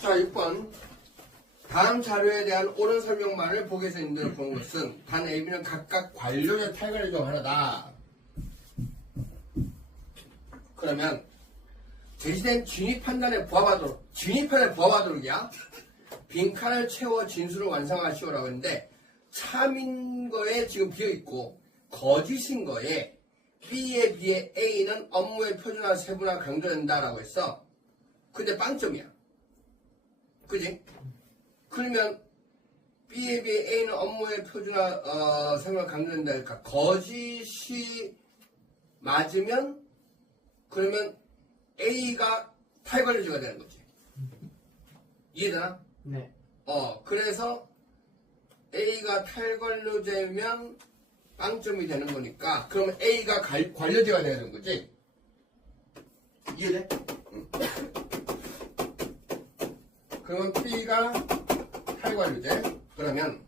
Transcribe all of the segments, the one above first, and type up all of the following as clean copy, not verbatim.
자, 6번. 다음 자료에 대한 옳은 설명만을 보기에서 인도를 보는 것은 단 A, B는 각각 관료적 탈관리 중 하나다. 그러면 제시된 진위 판단에 부합하도록, 진위판에 부합하도록이야. 빈칸을 채워 진술을 완성하시오라고 했는데 참인 거에 지금 비어있고 거짓인 거에 B에 비해 A는 업무의 표준화 세분화 강조된다라고 했어. 근데 빵점이야. 그지? 그러면 B에 비해 A는 업무의 표준화 세분화 강조된다. 그러니까 거짓이 맞으면 그러면 A가 탈관료제가 되는 거지. 이해되나? 네. 그래서 A가 탈관료제면 빵점이 되는 거니까 그러면 A가 관료제가 되는 거지. 이해돼? 응. 그러면 B가 탈관료제. 그러면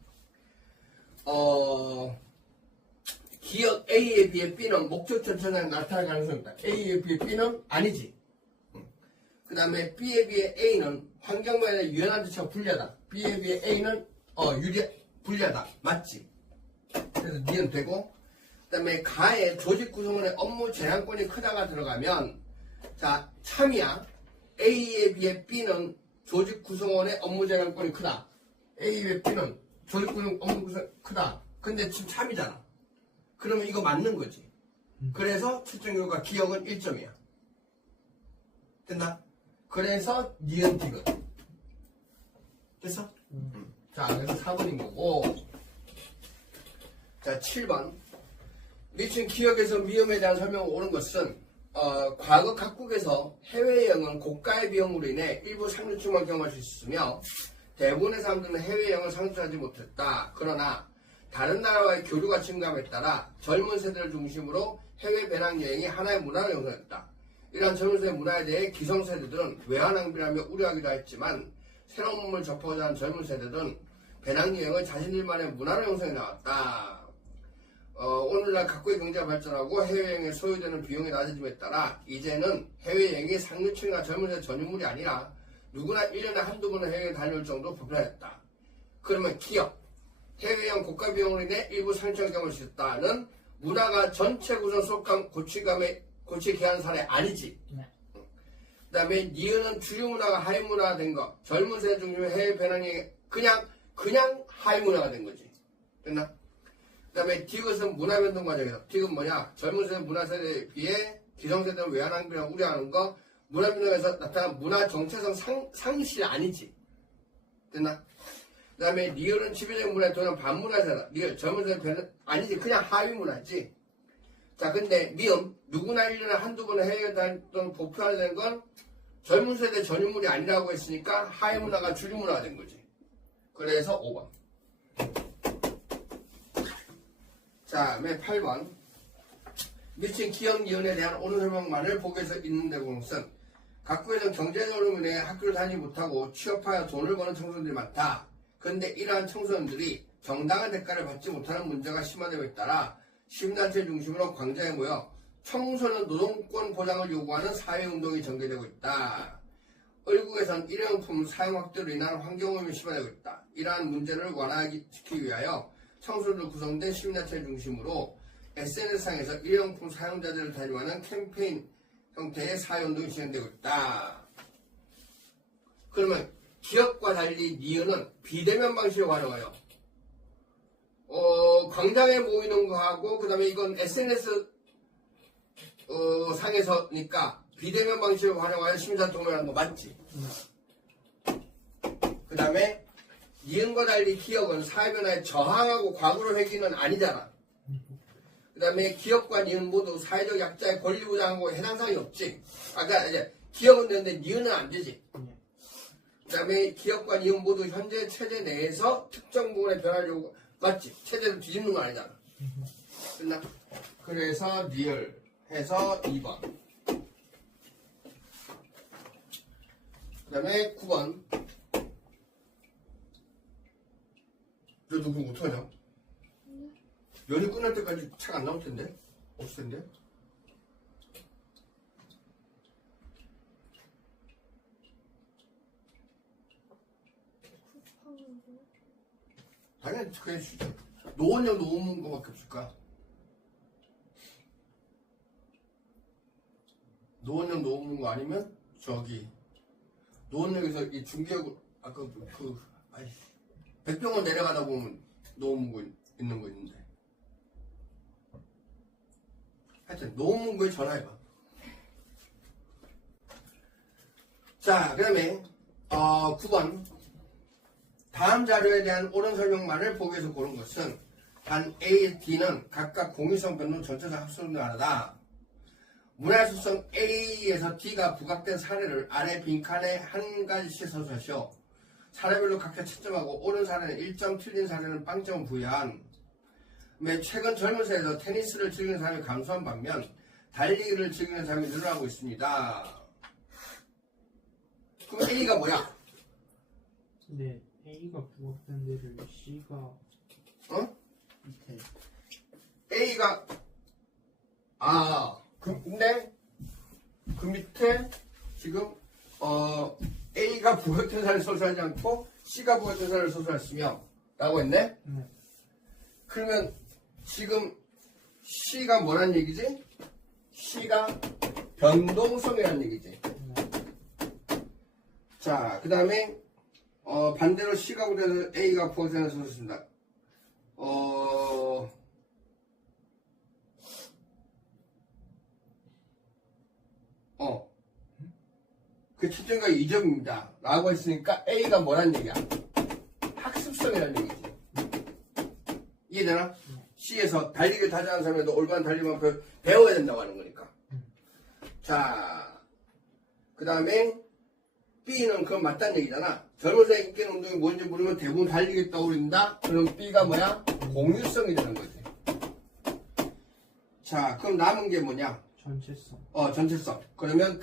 기억 A에 비해 B는 목적 전체에 나타날 가능성이 있다. A에 비해 B는 아니지. 그 다음에 B에 비해 A는 환경면에 유연한 자체가 불리하다. B에 비해 A는 불리하다. 맞지? 그래서 니은 되고, 그 다음에 가에 조직 구성원의 업무 재량권이 크다가 들어가면, 자, 참이야. A에 비해 B는 조직 구성원의 업무 재량권이 크다. A에 비해 B는 조직 구성 업무 구성 크다. 근데 지금 참이잖아. 그러면 이거 맞는 거지. 그래서 출정 결과 기억은 1점이야. 됐나? 그래서 니은 디귿. 됐어? 자, 그래서 4번인 거고. 자, 7번. 미친 기억에서 위험에 대한 설명을 옳은 것은 과거 각국에서 해외여행은 고가의 비용으로 인해 일부 상류층만 경험할 수 있으며 대부분의 사람들은 해외여행을 상주하지 못했다. 그러나 다른 나라와의 교류가 증가함에 따라 젊은 세대를 중심으로 해외 배낭여행이 하나의 문화로 형성했다. 이러한 젊은 세대 문화에 대해 기성세대들은 외환낭비라며 우려하기도 했지만 새로운 문물을 접하고자 하는 젊은 세대들은 배낭여행을 자신들만의 문화로 형성해 나왔다. 오늘날 각국의 경제가 발전하고 해외여행에 소요되는 비용이 낮아짐에 따라 이제는 해외여행이 상류층이나 젊은 세대 전유물이 아니라 누구나 1년에 한두 번은 해외여행 다녀올 정도로 보편화했다. 그러면 기업, 해외여행 고가 비용으로 인해 일부 상류층 경험할 수 있다는 문화가 전체 구성 속한 고치게 하는 사례 아니지. 네. 그 다음에 니은은 주류 문화가 하위 문화가 된 거. 젊은 세대 중심의 해외 배낭여행 그냥 하위 문화가 된 거지. 됐나? 그 다음에 디귿은 문화 변동 과정에서. 디귿 뭐냐? 젊은 세대 문화 세대에 비해 기성세대는 외환낭비라고 우려하는 거. 문화 변동에서 나타난 문화 정체성 상실 아니지. 됐나? 그 다음에 리얼은 지배적 문화에 도는 반문화잖아. 리얼 젊은 세대 아니지. 그냥 하위 문화지. 자, 근데 미음 누구나 1년에 한두 번은 해외 다니던 보편화된 건 젊은 세대 전유물이 아니라고 했으니까 하위 문화가 주류 문화가 된 거지. 그래서 5번. 자, 맨 8번. 미친 기억 니은에 대한 옳은 설명만을 보기에서 있는데 공은 각국에서는 경제적 어려움으로 인해 학교를 다니지 못하고 취업하여 돈을 버는 청소년들이 많다. 그런데 이러한 청소년들이 정당한 대가를 받지 못하는 문제가 심화됨에 따라 시민단체 중심으로 광장에 모여 청소년 노동권 보장을 요구하는 사회운동이 전개되고 있다. 얼국에선 일회용품 사용 확대로 인한 환경오염이 심화되고 있다. 이러한 문제를 완화시키기 위하여 청소년으로 구성된 시민단체 중심으로 SNS상에서 일회용품 사용자들을 다짐하는 캠페인 형태의 사회운동이 진행되고 있다. 그러면 기업과 달리 니은은 비대면 방식을 활용하여 광장에 모이는 거하고 그 다음에 이건 SNS 상에서니까 비대면 방식을 활용하여 시민사회운동을 거 맞지? 그 다음에 니은과 달리 기업은 사회변화에 저항하고 과거를 회귀는 아니잖아. 그 다음에 기업과 니은 모두 사회적 약자의 권리 보장하고 해당 사항이 없지. 아까 이제 기업은 되는데 니은은 안 되지. 그 다음에 기업과 니은 모두 현재 체제 내에서 특정 부분의 변화를 요구 맞지? 체제를 뒤집는 거 아니잖아. 끝나? 그래서 리얼 해서 2번. 그 다음에 9번. 너 누구 어떡하냐? 연휴 끝날 때까지 차가 안 나올 텐데? 없을 텐데? 당연히 그게 주죠. 노원역 노문고밖에 없을까? 노원역 노문고 아니면 저기 노원역에서 이 중계역 아까 백병원 내려가다 보면 노문고 있는 거 있는데. 하여튼 노문고에 전화해봐. 자, 그 다음에 9번 다음 자료에 대한 옳은 설명만을 보기에서 고른 것은 단 A, D는 각각 공유성 변동 전체적 합성을 하다. 문화수성 A에서 D가 부각된 사례를 아래 빈칸에 한 가지씩 서술하시오. 사례별로 각자 채점하고 옳은 사례는 1점, 틀린 사례는 0점 부여한. 최근 젊은 세대에서 테니스를 즐기는 사람이 감소한 반면 달리기를 즐기는 사람이 늘어나고 있습니다. 그럼 A가 뭐야? 네, A가 부각된 데를 C가 밑에. A가 근데 그 밑에 지금 A가 부각된 사례를 서술하지 않고 C가 부각된 사례를 서술했으며 라고 했네? 네. 그러면 지금 C가 뭐란 얘기지? C가 변동성이란 얘기지. 자, 그 다음에 반대로 C가 부각돼서 A가 부각된 사례를 서술했습니다. 그 채점가 2점입니다. 라고 했으니까 A가 뭐란 얘기야? 학습성이라는 얘기지. 이해되나? C에서 달리기를 타자는 사람에도 올바른 달리기만 배워야 된다고 하는 거니까. 자, 그 다음에 B는 그건 맞다는 얘기잖아. 젊은 세대 인기 운동이 뭔지 모르면 대부분 달리기 떠오른다? 그럼 B가 뭐야? 공유성이 되는 거지. 자, 그럼 남은 게 뭐냐? 전체성. 전체성. 그러면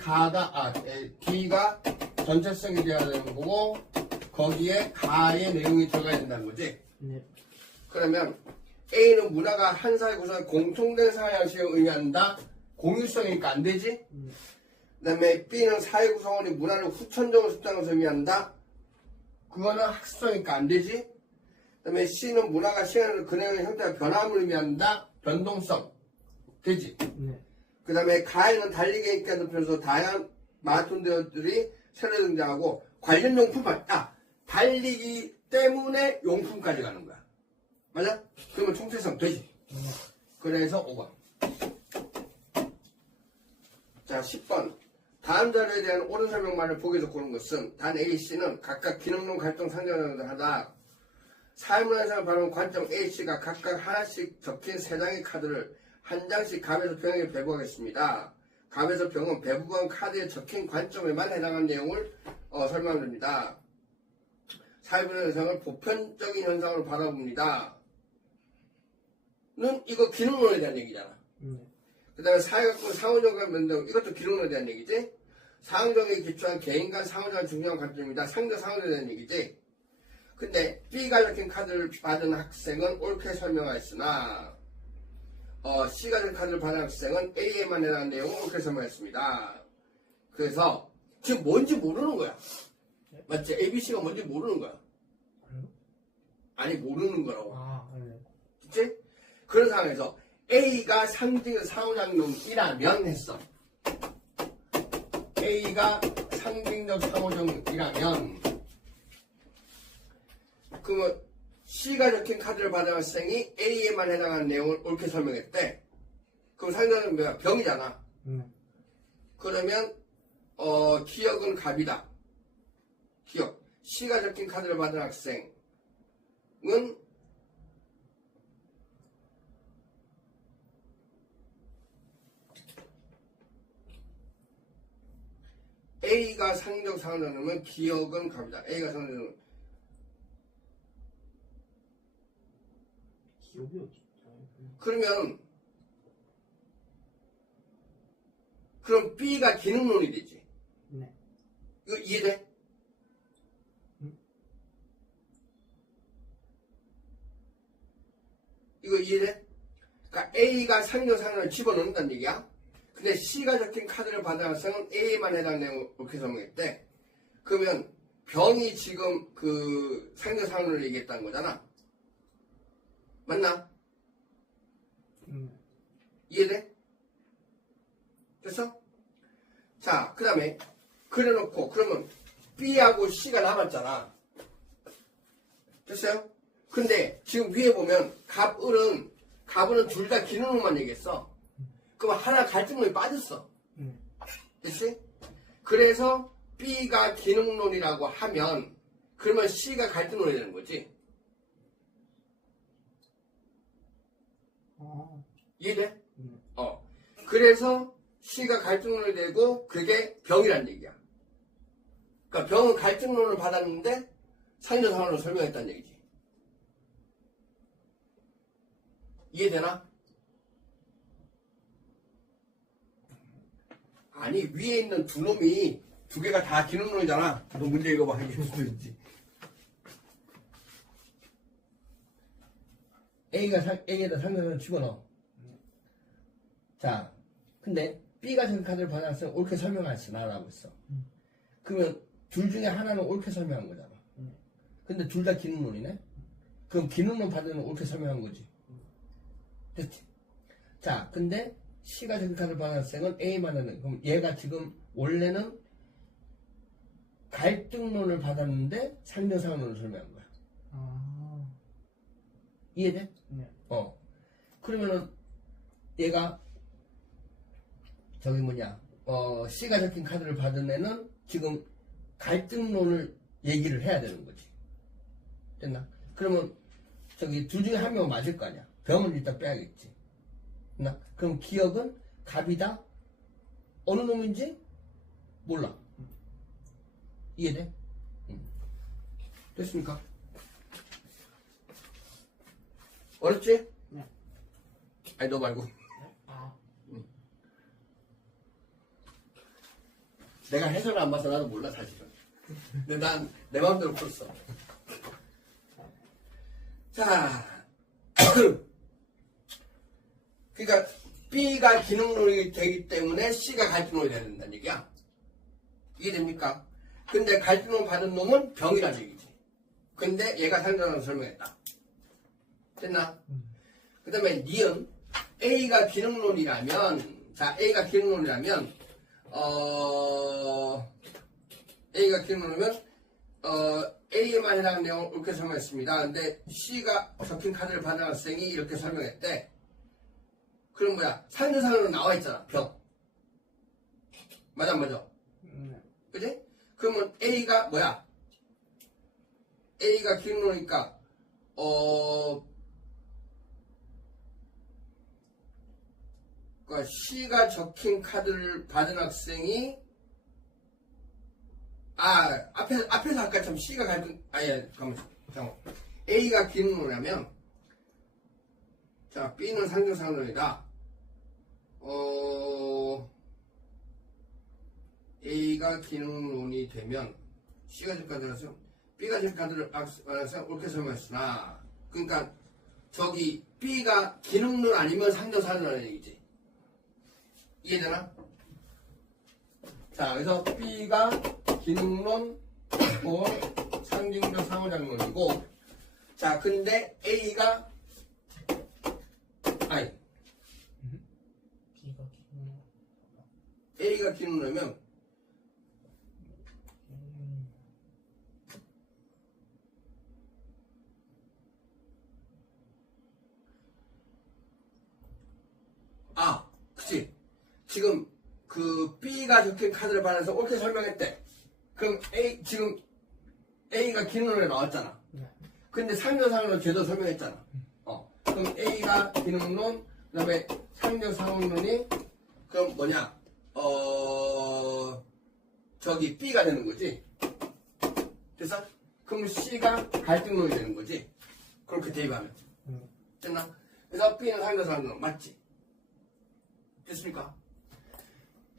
D가 전체성이 되어야 되는 거고, 거기에 가의 내용이 들어가야 된다는 거지. 네. 그러면 A는 문화가 한 사회 구성의 공통된 사회 양식을 의미한다. 공유성이니까 안 되지. 그 다음에 B는 사회 구성원이 문화를 후천적으로 습득하는 것을 의미한다. 그거는 학습성이니까 안 되지. 그 다음에 C는 문화가 시간을 근행의 형태와 변함을 의미한다. 변동성. 되지. 네. 그 다음에 가에는 달리기에 인기가 높여서 다양한 마라톤대회들이 새로 등장하고 관련 용품만 달리기 때문에 용품까지 가는 거야. 맞아? 그러면 총체성 되지. 그래서 5번. 자, 10번. 다음 자료에 대한 옳은 설명만을 보기에서 고른 것은 단 A, C는 각각 기능론 갈등 상정을 하다. 사회문화에서 바라본 관점 A, C가 각각 하나씩 적힌 3장의 카드를 한 장씩 갑에서 병에게 배부하겠습니다. 갑에서 병은 배부한 카드에 적힌 관점에만 해당하는 내용을 설명합니다. 사회문화 현상을 보편적인 현상으로 바라봅니다. 는 이거 기능론에 대한 얘기잖아. 그 다음에 사회학적 상호작용 면동 이것도 기능론에 대한 얘기지. 상호작용에 기초한 개인 간 상호작용 중요한 관점입니다. 상대 상호작용에 대한 얘기지. 근데 B가 적힌 카드를 받은 학생은 옳게 설명하였으나 C가 적힌 카드를 받은 학생은 A에만 해당하는 내용을 옳게 설명했습니다. 그래서 지금 뭔지 모르는 거야. 맞지? ABC가 뭔지 모르는 거야. 아니 모르는 거라고. 네. 그치? 그런 상황에서 A가 상징의 상호작용이라면 했어. A가 상징적 상호작용이라면 그러면 C가 적힌 카드를 받은 학생이 A에만 해당하는 내용을 옳게 설명했대. 그럼 상징적은 뭐야? 병이잖아. 그러면 기억은 갑이다. 기억. C가 적힌 카드를 받은 학생은 A가 상징적 상호작용이면 기억은 갑이다. A가 상징적 기억이 어디? 그럼 B가 기능론이 되지. 네. 이거 이해돼? 이거 이해돼? 그러니까 A가 상징적 상호작용을 집어넣는다는 얘기야. 근데 C가 적힌 카드를 받은 학생은 A에만 해당하는 내용을 이렇게 설명했대. 그러면 병이 지금 그 상대상을 얘기했다는 거잖아. 맞나? 이해돼? 됐어? 자, 그 다음에 그래놓고 그러면 B하고 C가 남았잖아. 됐어요? 근데 지금 위에 보면 갑은 둘 다 기능론만 얘기했어. 그럼 하나 갈등론이 빠졌어. 됐지? 그래서 B가 기능론이라고 하면 그러면 C가 갈등론이 되는 거지. 이해돼? 그래서 C가 갈등론이 되고 그게 병이란 얘기야. 그러니까 병은 갈등론을 받았는데 상대상으로 설명했다는 얘기지. 이해되나? 아니 위에 있는 두 놈이 두 개가 다 기능론이잖아. 너 문제 읽어봐. 이게 A에다 상대상을 집어넣어. 자, 근데 B가 전 카드를 받았으면 옳게 설명하시나라고 했어. 그러면 둘 중에 하나는 옳게 설명한 거잖아. 근데 둘 다 기능론이네? 그럼 기능론 받으면 옳게 설명한 거지. 됐지? 자, 근데 C가 전 카드를 받았을 때는 A만 하는, 그럼 얘가 지금 원래는 갈등론을 받았는데 상대상론을 설명한 거야. 이해돼? 네. 그러면은 얘가 C가 적힌 카드를 받은 애는 지금 갈등론을 얘기를 해야 되는 거지. 됐나? 그러면 둘 중에 한 명은 맞을 거 아니야. 병은 일단 빼야겠지. 됐나? 그럼 기억은 갑이다? 어느 놈인지 몰라. 이해돼? 됐습니까? 어렵지? 네. 아니 너 말고. 내가 해설을 안 봐서 나도 몰라 사실은. 근데 난 내 마음대로 풀었어. 자, 그러니까 B가 기능론이 되기 때문에 C가 갈등론이 돼야 된다는 얘기야. 이해됩니까? 근데 갈등론 받은 놈은 병이라는 얘기지. 근데 얘가 상대방을 설명했다. 됐나? 그 다음에 니은 A가 기능론이라면, 자, A가 기능론이라면 A에만 해당하는 내용을 이렇게 설명했습니다. 근데 C가 적힌 카드를 받은 학생이 이렇게 설명했대. 그럼 뭐야? 상대상으로 나와 있잖아. 병. 맞아, 안 맞아? 그지? 그러면 A가 뭐야? A가 기능론이니까 그러니까 C가 적힌 카드를 받은 학생이 앞에서 아까 참 C가 갈등 잠깐만 A가 기능론이라면 자 B는 상대상론이다. A가 기능론이 되면 C가 적힌 카드라서 B가 적힌 카드를 옳게 설명했으나 그러니까 저기 B가 기능론 아니면 상대상론이라는 얘기지. 이해되나? 자, 그래서 B가 기능론 또 상징적 상호작용론이고 자, 근데 A가 A가 기능론이면 그치. 지금 그 B가 적힌 카드를 받아서 옳게 설명했대. 그럼 지금 A가 기능론에 나왔잖아. 근데 상대상으로 제대로 설명했잖아. 그럼 A가 기능론, 그 다음에 상대상론이 그럼 뭐냐? 저기 B가 되는 거지. 됐어? 그럼 C가 갈등론이 되는 거지. 그렇게 대입하면. 됐나? 그래서 B는 상대상론 맞지? 됐습니까?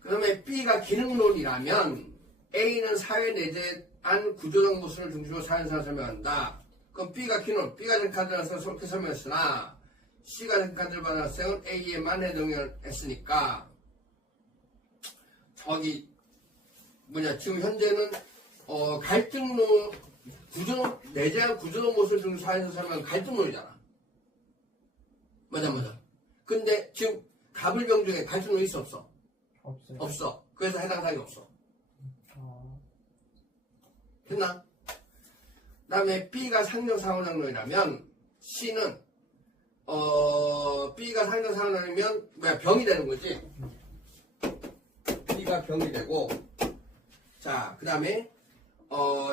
그 다음에 B가 기능론이라면 A는 사회 내재한 구조적 모순을 중심으로 사회사를 설명한다. 그럼 B가 기능, B가 된 카드라서 그렇게 설명했으나 C가 된 카드를 받은 학생은 A에만 해당했으니까 저기 지금 현재는 갈등론, 내재한 구조론 모습 중 사에서 설명한 갈등론이잖아. 맞아. 근데 지금 갑을병 중에 갈등론이 있어, 없어? 없어요. 없어. 그래서 해당 사항이 없어. 됐나? 그 다음에 B가 상정상호작용이라면 C는 B가 상정상호작용이면 뭐야, 병이 되는 거지. B가 병이 되고, 자, 그 다음에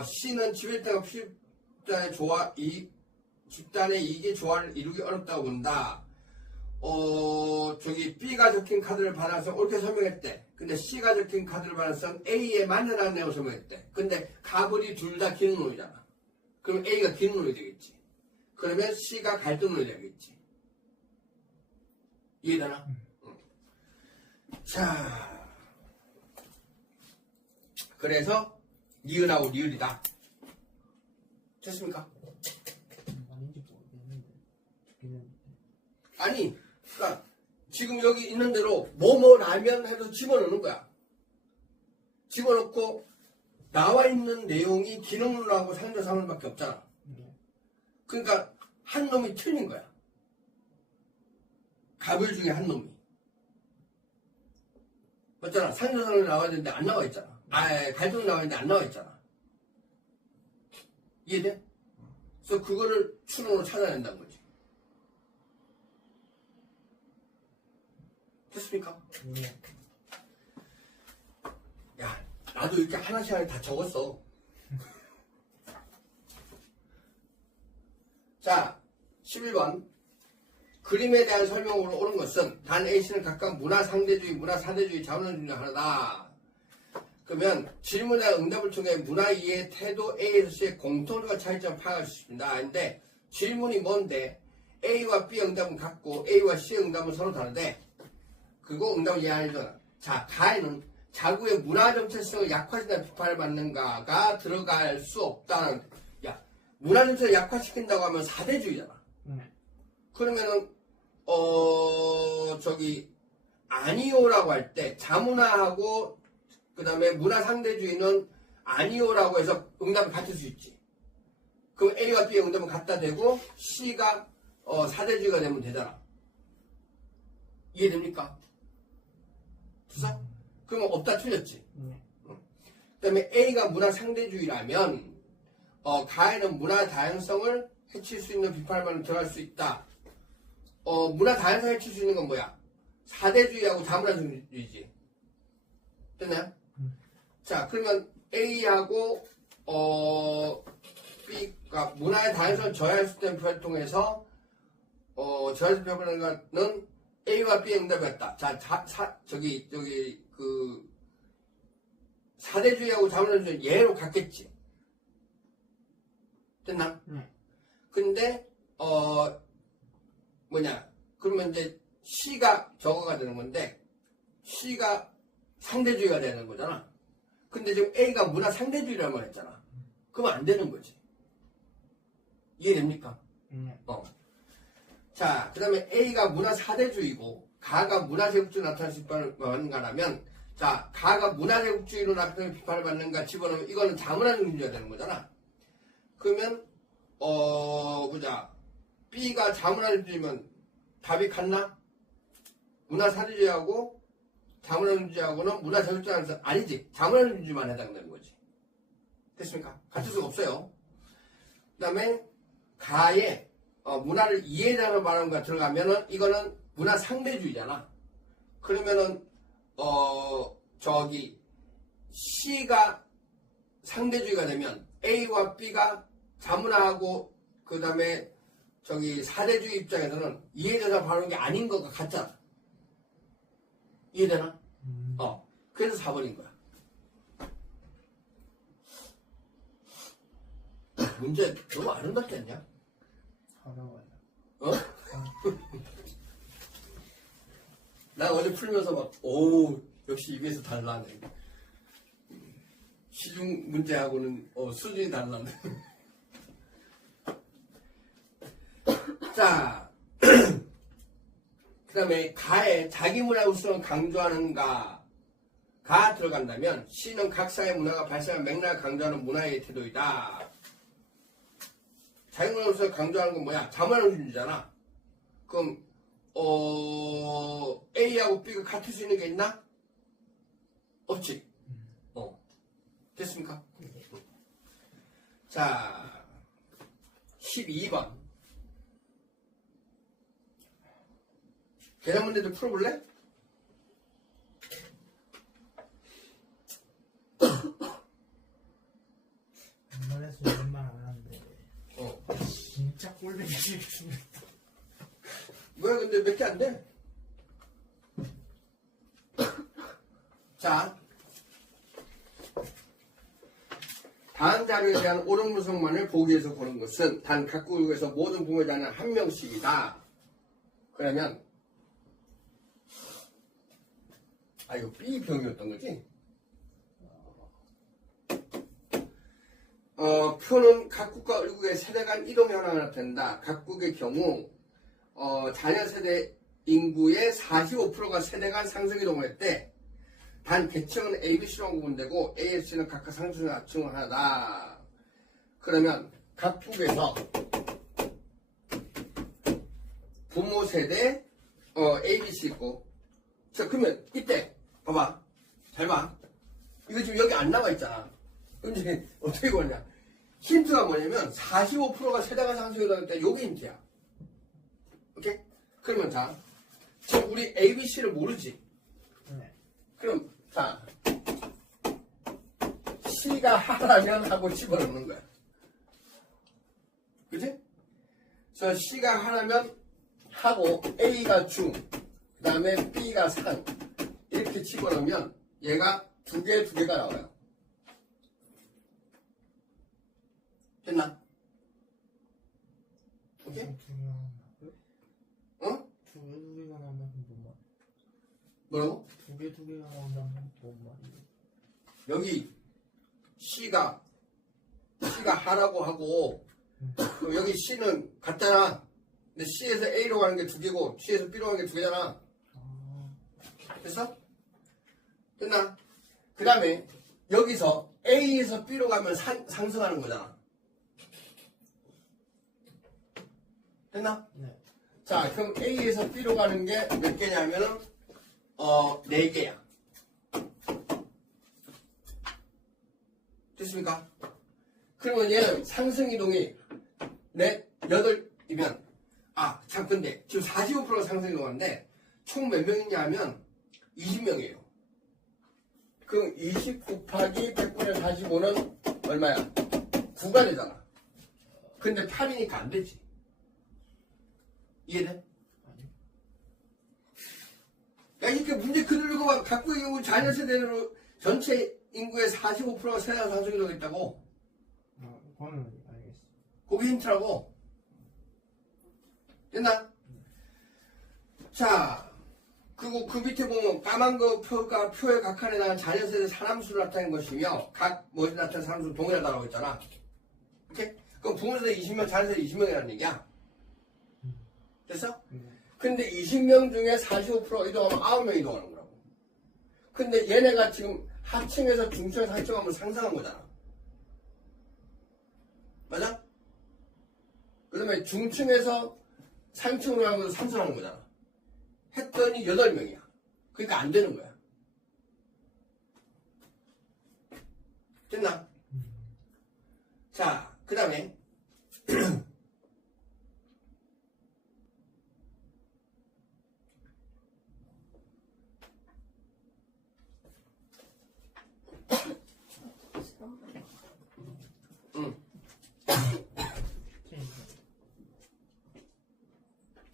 C는 집일대가 집단의 조화, 집단의 이익의 조화를 이루기 어렵다고 본다. B가 적힌 카드를 받아서 옳게 설명했대. 근데 C가 적힌 카드를 받아서 A에 맞는 내용을 설명했대. 근데 가불이 둘 다 기능론이잖아. 그럼 A가 기능론이 되겠지. 그러면 C가 갈등론이 되겠지. 이해되나? 응. 자, 그래서 니은하고 니은이다. 됐습니까? 아닌지 모르겠는데. 아니, 그러니까 지금 여기 있는 대로 뭐라면 해서 집어넣는 거야. 집어넣고 나와 있는 내용이 기능론하고 상대상론밖에 없잖아. 그러니까 한 놈이 틀린 거야. 갑을 중에 한 놈이. 맞잖아. 상대상론이 나와야 되는데 안 나와 있잖아. 갈등이 나와 있는데 안 나와 있잖아. 이해돼? 그래서 그거를 추론으로 찾아낸다는 거지. 됐습니까? 야, 나도 이렇게 하나씩 다 적었어. 자, 11번. 그림에 대한 설명으로 옳은 것은 단 A씨는 각각 문화 상대주의, 문화 사대주의, 자문주의 중 하나다. 그러면 질문과 응답을 통해 문화 이해 태도 A에서 C의 공통점과 차이점을 파악할 수 있습니다. 근데 질문이 뭔데 A와 B 응답은 같고 A와 C의 응답은 서로 다른데 그리고 응답을 이해하려면 자, 가에는 자구의 문화 정체성을 약화시키는 비판을 받는가가 들어갈 수 없다는. 야, 문화 정체성을 약화시킨다고 하면 사대주의잖아. 그러면은 아니요라고 할 때 자문화하고 그 다음에 문화 상대주의는 아니요라고 해서 응답을 같을 수 있지. 그럼 A와 B의 응답은 같다 되고 C가 사대주의가 되면 되잖아. 이해됩니까? 됐어? 그러면 없다 틀렸지. 그 다음에 A가 문화 상대주의라면 가에는 문화 다양성을 해칠 수 있는 비판만 들어갈 수 있다. 문화 다양성을 해칠 수 있는 건 뭐야? 사대주의하고 자문화주의지. 됐나요? 자, 그러면 A하고 B가 문화의 다양성을 저해할 수 있는 비판을 통해서 저해할 수 있는 비판은 A와 B의 응답이었다. 자, 사대주의하고 자문화주의 예로 갔겠지. 됐나? 근데 그러면 이제 C가 저거가 되는 건데 C가 상대주의가 되는 거잖아. 근데 지금 A가 문화 상대주의라고 했잖아. 그러면 안 되는 거지. 이해됩니까? 자, 그 다음에 A가 문화 사대주의고 가가 문화 제국주의로 나타날 수 있는가라면 자, 가가 문화 제국주의로 나타나는 비판을 받는가 집어넣으면 이거는 자문화주의가 되는 거잖아. 그러면 보자. B가 자문화주의면 답이 같나? 문화 사대주의하고 자문화주의하고는 문화 제국주의라서 아니지. 자문화주의만 해당되는 거지. 됐습니까? 같을 수가 없어요. 그 다음에 가에 문화를 이해자로 말하는 거 들어가면은 이거는 문화 상대주의잖아. 그러면은 C가 상대주의가 되면 A와 B가 자문화하고 그 다음에 사대주의 입장에서는 이해자로 바라는 게 아닌 것과 같잖아. 이해되나? 그래서 4번인 거야. 문제 너무 아름답지 않냐? 어려워요. 나 어제 풀면서 역시 입에서 달라네. 시중 문제하고는 수준이 달라네. 자, 그 다음에 가에 자기 문화 우수성을 강조하는가 들어간다면 C는 각사의 문화가 발생한 맥락을 강조하는 문화의 태도이다. 자유문화로서 강조하는 건 뭐야? 자만운전이잖아. 그럼 A하고 B가 같을 수 있는 게 있나? 없지. 됐습니까? 자, 12번. 계산 문제도 풀어볼래? 웬만해서 웬만 안 하는데 어. 진짜 꼴보기 싫습니다. 뭐야, 근데 몇 개 안 돼? 자, 다음 자료에 대한 옳은 분석만을 보기에서 보는 것은 단 각국에서 모든 부모자는 한 명씩이다. 그러면 이거 B 병이었던 거지? 표는 각국과 의국의 세대 간 이동 현황을 나타낸다. 각국의 경우 자녀 세대 인구의 45%가 세대 간 상승 이동을 했대. 단 계층은 ABC로 구분되고 ASC는 각각 상승 하층을 하다. 그러면 각국에서 부모 세대 ABC 있고, 자 그러면 이때 봐봐, 잘 봐. 이거 지금 여기 안 나와 있잖아. 그럼 이제 어떻게 보냐? 힌트가 뭐냐면 45%가 세대가 상승을 하는 때 요게 힌트야. 오케이? 그러면 자, 지금 우리 ABC를 모르지? 네. 그럼 자, C가 하라면 하고 집어넣는 거야. 그치? 그래서 C가 하라면 하고 A가 중, 그 다음에 B가 상 이렇게 집어넣으면 얘가 두 개가 나와요. 됐나? 오케이? 두 개가 나온다고요? 어? 두 개가 나온다면 뭔 말? 뭐라고? 두 개가 나온다면 뭔 말이에요? 여기 C가 하라고 하고, 그럼 여기 C는 같잖아. 근데 C에서 A로 가는 게 두 개고 C에서 B로 가는 게 두 개잖아. 됐어? 됐나? 그 다음에 여기서 A에서 B로 가면 상승하는 거잖아. 됐나? 네. 자, 그럼 A에서 B로 가는 게 몇 개냐면은 4개야. 됐습니까? 그러면 얘는 상승 이동이 8이면 참 근데 지금 45%가 상승 이동하는데 총 몇 명이냐 하면 20명이에요. 그럼 20 곱하기 100분의 45는 얼마야? 9가 되잖아. 근데 8이니까 안 되지. 이해돼? 아니요. 야, 이렇게 문제 그대로 읽어봐. 각국의 경우 자녀 세대로 전체 인구의 45%가 세대가 상승이 되겠다고. 그거는 알겠어. 그게 힌트라고. 됐나? 자, 그리고 그 밑에 보면 까만 거 표가 표의 각 칸에 나간 자녀 세대 사람수를 나타낸 것이며 각 뭐에 나타낸 사람수는 동일하다고 했잖아. 오케이? 그럼 부모 세대 20명, 자녀 세대 20명이라는 얘기야. 됐어? 근데 20명 중에 45% 이동하면 9명 이동하는 거라고. 근데 얘네가 지금 하층에서 중층에서 하층하면 상승한 거잖아. 맞아? 그 다음에 중층에서 상층으로 가는 것도 상승하는 거잖아. 했더니 8명이야. 그러니까 안 되는 거야. 됐나? 자, 그 다음에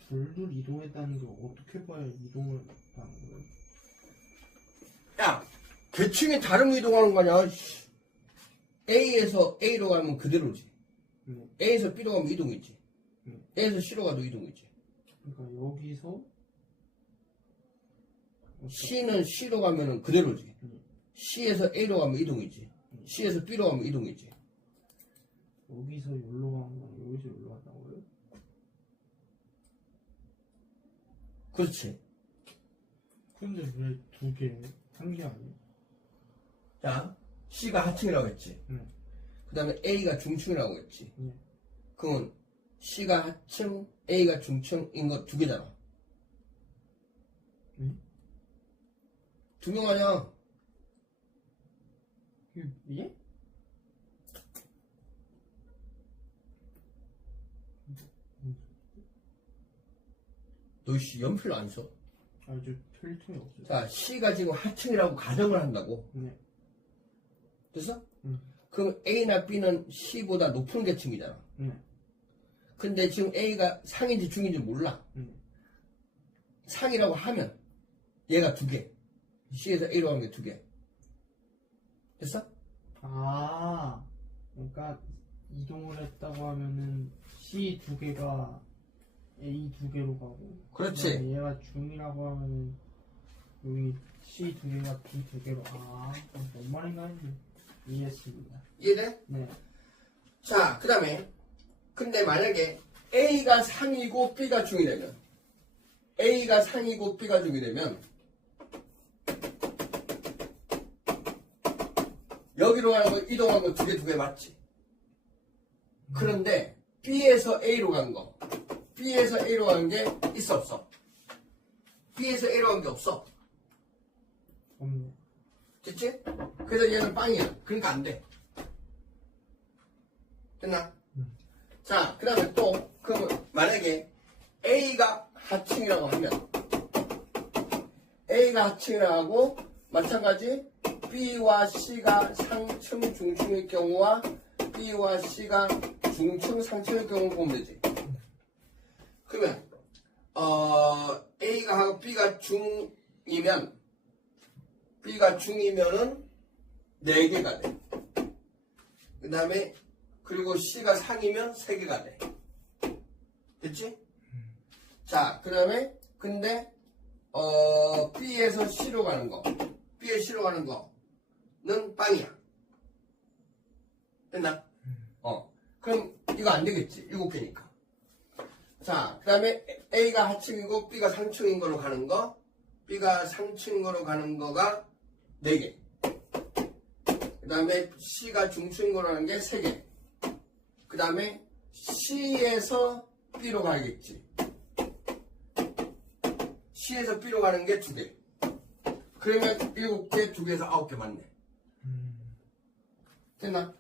둘둘 이동했다는 게 어떻게 봐야 이동을 하는 거예요? 야, 계층이 다른 이동하는 거 아니야? A에서 A로 가면 그대로지. A에서 B로 가면 이동이지. A에서 C로 가도 이동이지. 그러니까 여기서 C는 C로 가면 그대로지. C에서 A로 가면 이동이지. C에서 B로 가면 이동이지. 여기서 여기로 가는 거 여기서 여기로 간다고요? 그렇지. 근데 왜 두 개? 한 개 아니에요? 자, C가 하층이라고 했지. 네. 그 다음에 A가 중층이라고 했지. 네. 그러면 C가 하층, A가 중층인 거 두 개잖아. 두 명 아니야. 예? 너 씨 연필 안 써? 아, 저 필통이 없어요. 자, C가 지금 하층이라고 가정을 한다고. 네. 됐어? 음. 그럼 A나 B는 C보다 높은 계층이잖아. 네. 근데 지금 A가 상인지 중인지 몰라. 상이라고 하면 얘가 두 개. C에서 A로 가는 게 두 개. 됐어? 아, 그러니까 이동을 했다고 하면은 C 두 개가 A 두 개로 가고. 그렇지. 그다음에 얘가 중이라고 하면은 여기 C 두 개가 B 두 개로. 아, 뭔 말인가 했는데 이해했습니다. 이해돼? 네. 자, 그 다음에 근데 만약에 A가 상이고 B가 중이 되면 A가 상이고 B가 중이 되면 여기로 가는 거 이동한 거 두 개 맞지? 그런데 B에서 A로 간 거 B에서 A로 가는 게 있어 없어? B에서 A로 간 게 없어. 없네. 됐지? 그래서 얘는 빵이야. 그러니까 안 돼. 됐나? 자, 그 다음에 또, 그러면 만약에 A가 하층이라고 하면, A가 하층이라고 하고, 마찬가지 B와 C가 상층, 중층의 경우와 B와 C가 중층, 상층의 경우 보면 되지. 그러면, A가 하고 B가 중이면, B가 중이면은 4개가 돼. 그 다음에 그리고 C가 상이면 3개가 돼. 됐지? 자, 그 다음에 근데 B에서 C로 가는 거 B에서 C로 가는 거는 빵이야. 됐나? 그럼 이거 안 되겠지. 7개니까. 자, 그 다음에 A가 하층이고 B가 상층인 거로 가는 거 B가 상층인 거로 가는 거가 4개. 그 다음에 C가 중층인 거로 가는 게 3개. 그 다음에 C에서 B로 가야겠지. C에서 B로 가는 게 2개. 그러면 7개, 2개에서 9개 맞네. 됐나?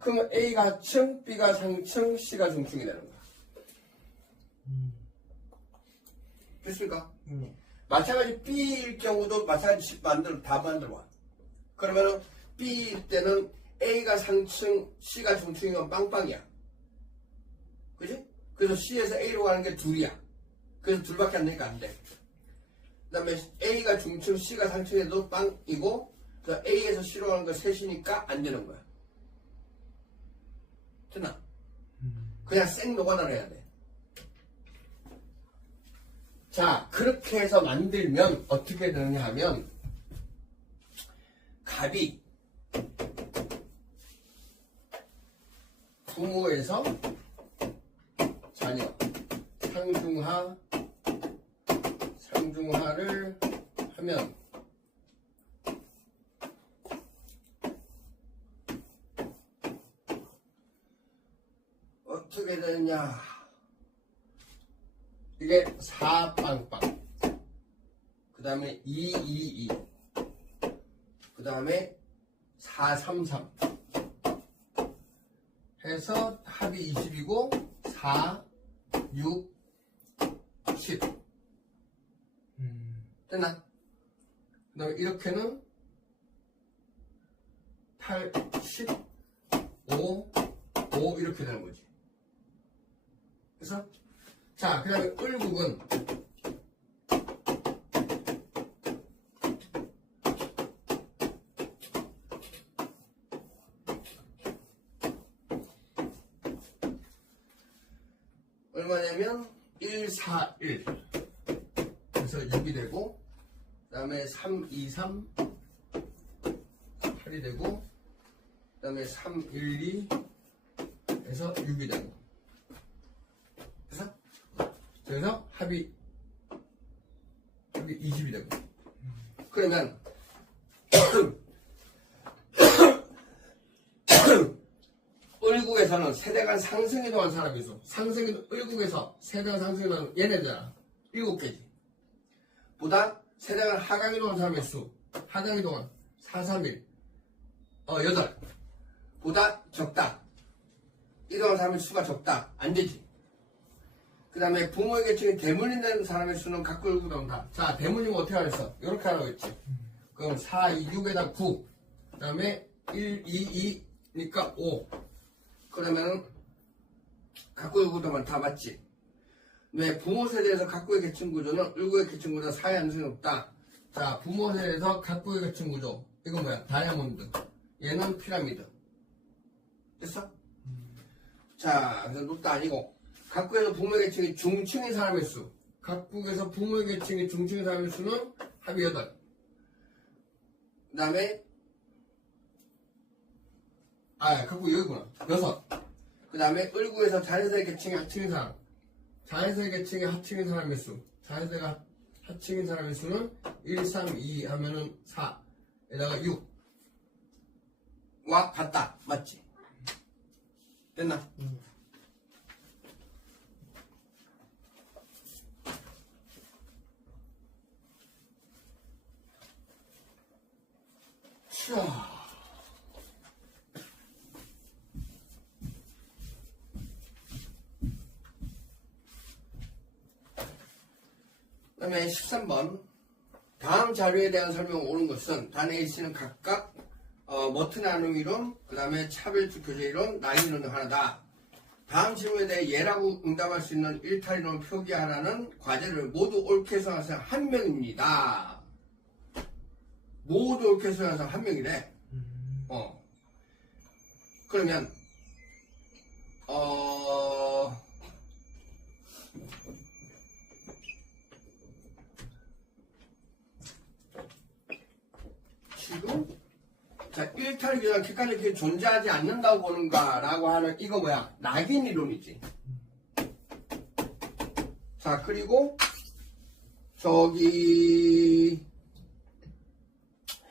그러면 A가 하층, B가 상층, C가 중층이 되는 거야. 됐습니까? 마찬가지 B일 경우도 마찬가지 다 만들어봐. 그러면은 B일 때는 A가 상층, C가 중층이면 빵빵이야. 그지? 그래서 C에서 A로 가는 게 2이야. 그래서 2밖에 안 되니까 안 돼. 그 다음에 A가 중층, C가 상층에도 빵이고, 그래서 A에서 C로 가는 거 3이니까 안 되는 거야. 됐나? 그냥 생 노가다를 해야 돼. 자, 그렇게 해서 만들면 어떻게 되느냐 하면 갑이 부모에서 자녀 상중하를 하면 어떻게 되느냐. 이게 4빵빵, 그 다음에 222, 그 다음에 433 해서 합이 20이고 4, 6, 10 됐나? 그 다음에 이렇게는 8, 10, 5, 5 이렇게 되는 거지. 그래서 자, 그 다음에 을국은 얼마냐면 1, 4, 1 그래서 6이 되고 그 다음에 3, 2, 3 8이 되고 그 다음에 3, 1, 2 해서 6이 되고 그래서 합이 20이 되고 그러면 을국에서는 세대간 상승이동한 사람의 수. 을국에서 세대간 상승이동한 얘네들아. 7개지. 보다 세대간 하강이동한 사람의 수. 하강이동한 4, 3, 1. 8. 보다 적다. 이동한 사람의 수가 적다. 안 되지. 그 다음에 부모의 계층이 대문이 되는 사람의 수는 각각 을국 나온다. 자, 대문이면 어떻게 하랬어? 이렇게 하라고 했지. 그럼 4, 2, 6에다 9. 그 다음에 1, 2, 2니까 5. 그러면은 각국의 구도만 다 맞지. 왜 부모 세대에서 각국의 계층 구조는 을국의 계층 구조와 사이 안승이 없다. 자, 부모 세대에서 각국의 계층 구조. 이건 뭐야? 다이아몬드. 얘는 피라미드. 됐어? 자, 그래서 롯도 아니고 각국에서 부모의 계층이 중층인 사람의 수. 각국에서 부모의 계층이 중층인 사람의 수는 합이 8. 그 다음에 각국 여기구나. 6. 그 다음에 을국에서 자연세대 계층이 하층인 사람. 자연세대 계층이 하층인 사람의 수. 자연세대가 하층인 사람의 수는 1, 3, 2 하면은 4. 에다가 6와 같다. 맞지? 됐나? 자. 그 다음에 13번. 다음 자료에 대한 설명을 옳은 것은 단 A씨는 각각 머트 나눔 이론, 그 다음에 차별적 교제 이론, 라인 이론 중 하나다. 다음 질문에 대해 예라고 응답할 수 있는 일탈 이론을 표기하라는 과제를 모두 옳게 수행한 사람 한 명입니다. 모두 옳게 수행한 사람 한 명이래. 그러면 지금 자, 일탈 규정 객관적이 존재하지 않는다고 보는가라고 하는 이거 뭐야? 낙인 이론이지. 자, 그리고 저기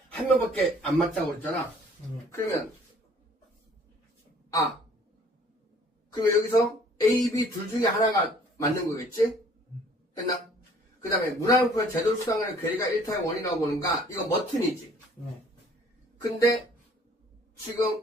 한 명밖에 안 맞다고 그랬잖아. 그러면 그러면 여기서 A, B 둘 중에 하나가 맞는 거겠지? 됐나? 그 다음에 문화용품의 제도 수상하는 괴리가 일탈의 원인이라고 보는가? 이거 머튼이지. 근데 지금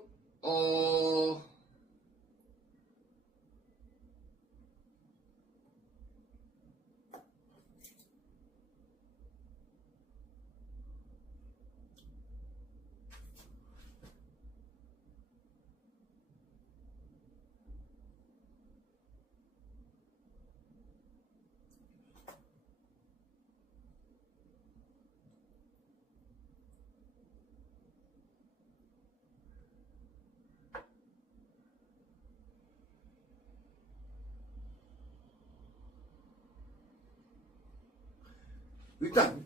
일단